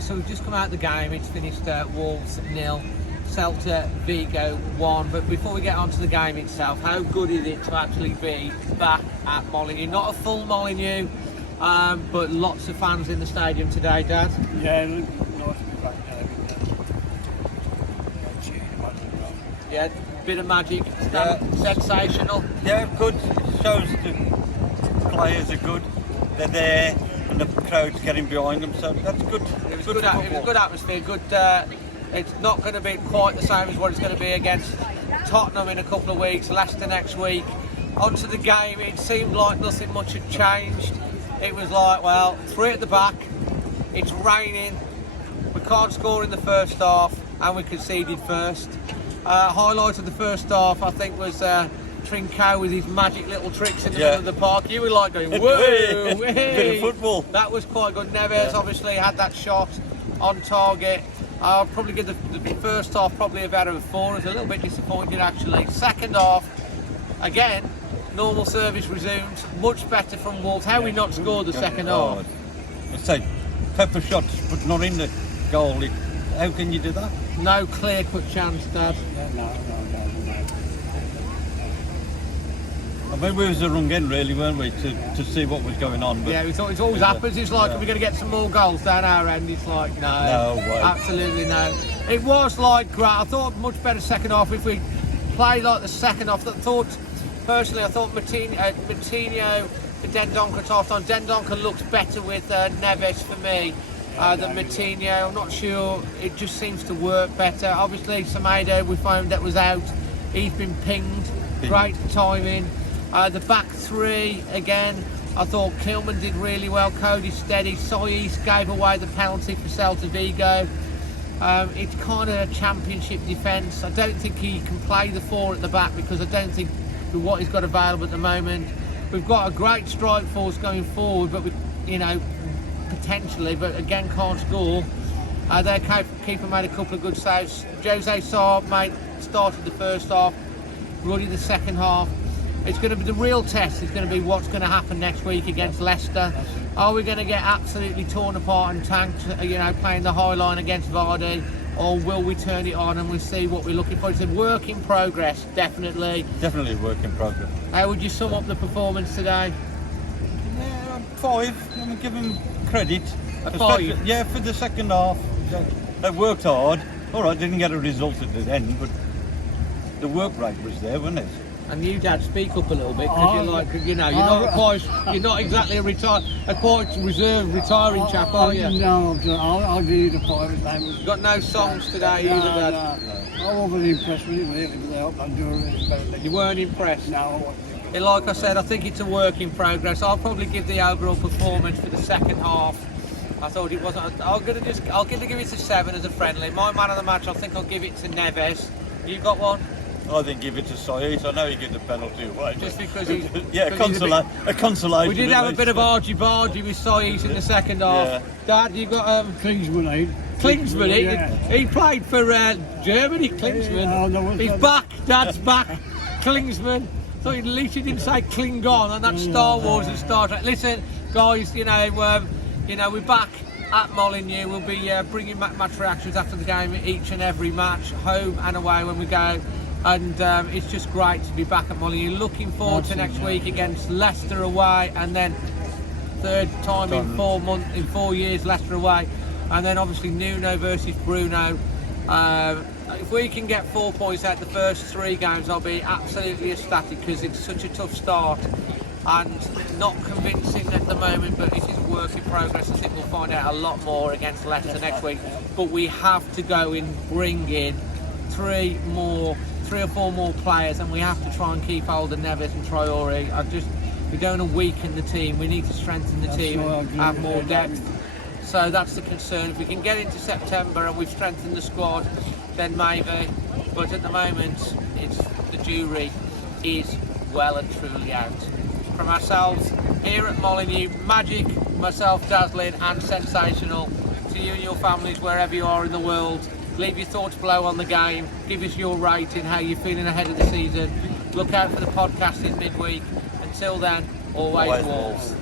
So we've just come out of the game. It's finished Wolves 0, Celta Vigo 1. But before we get on to the game itself, how good is it to actually be back at Molineux? Not a full Molineux, but lots of fans in the stadium today, Dad. Yeah, nice to be back there. Yeah, bit of magic, sensational. Yeah, good. Shows the players are good. They're there, and the crowd's getting behind them. So that's good. It was good. It was good atmosphere. Good. It's not going to be quite the same as what it's going to be against Tottenham in a couple of weeks. Leicester next week. Onto the game. It seemed like nothing much had changed. It was like, well, 3 at the back. It's raining. We can't score in the first half, and we conceded first. Highlight of the first half, I think, was Trinco with his magic little tricks in the middle of the park. You were like going, whoa, bit of football. That was quite good. Neves obviously had that shot on target. I'll probably give the first half probably a better of 4. I was a little bit disappointed actually. Second half, again, normal service resumed. Much better from Wolves. How we not scored the second half? I'd say pepper shots, but not in the goal. How can you do that? No clear-cut chance, Dad. No. I mean, we was the wrong end, really, weren't we, to see what was going on? But yeah, we thought it always happens. It's like, are we going to get some more goals down our end? It's like, no way. Absolutely no. It was like great. I thought much better second half. If we played like the second half, personally, I thought Moutinho for Dendoncker at half time. Dendoncker looks better with Neves for me than Moutinho. I'm not sure. It just seems to work better. Obviously, Semedo, we found that was out. He's been pinged. Great timing. The back 3 again. I thought Kilman did really well. Cody steady. Sois gave away the penalty for Celta Vigo. It's kind of a championship defence. I don't think he can play the 4 at the back because I don't think with what he's got available at the moment. We've got a great strike force going forward, but we, potentially, but again can't score. Their keeper made a couple of good saves. Jose Sarr started the first half, Ruddy the second half. It's going to be the real test. It's going to be what's going to happen next week against Leicester. Are we going to get absolutely torn apart and tanked, playing the high line against Vardy, or will we turn it on and we'll see what we're looking for? It's a work in progress, definitely. Definitely a work in progress. How would you sum up the performance today? Yeah, 5. I'm give them credit. A 5? Yeah, for the second half. They worked hard. All right, didn't get a result at the end, but the work rate was there, wasn't it? And you, Dad, speak up a little bit because you're not exactly a quite reserved retiring chap, are you? No, I'll give you the 5 time. You've got no songs today, either, Dad. I wasn't impressed with it really, but I hope I'm doing it better than You weren't impressed. No. Like I said, I think it's a work in progress. I'll probably give the overall performance for the second half. I thought it wasn't. I'll give it a 7 as a friendly. My man of the match, I think I'll give it to Neves. You got one? I think give it to Sois. I know he gave the penalty away. Just because he's... a consolation. We did have a bit of argy-bargy with Sois in the second half. Yeah. Dad, you got... Klinsmann, Klinsmann, he played for Germany, Klinsmann. He's back, Dad's back. Klinsmann. Thought at least you didn't say Klingon and that's Star Wars and Star Trek. Listen, guys, we're back at Molineux. We'll be bringing back match reactions after the game, each and every match, home and away when we go. And it's just great to be back at Molineux. Looking forward to next week against Leicester away, and then third time in 4 years, Leicester away, and then obviously Nuno versus Bruno. If we can get 4 points out the first 3 games, I'll be absolutely ecstatic because it's such a tough start and not convincing at the moment, but it is a work in progress. I think we'll find out a lot more against Leicester next week, but we have to go and bring in 3 or 4 more players, and we have to try and keep hold of Neves and Traore. We don't want to weaken the team. We need to strengthen the team and have more depth. So that's the concern. If we can get into September and we've strengthened the squad, then maybe. But at the moment, the jury is well and truly out. From ourselves here at Molineux, magic, myself, dazzling and sensational. To you and your families, wherever you are in the world. Leave your thoughts below on the game. Give us your rating, how you're feeling ahead of the season. Look out for the podcast in midweek. Until then, always Wolves.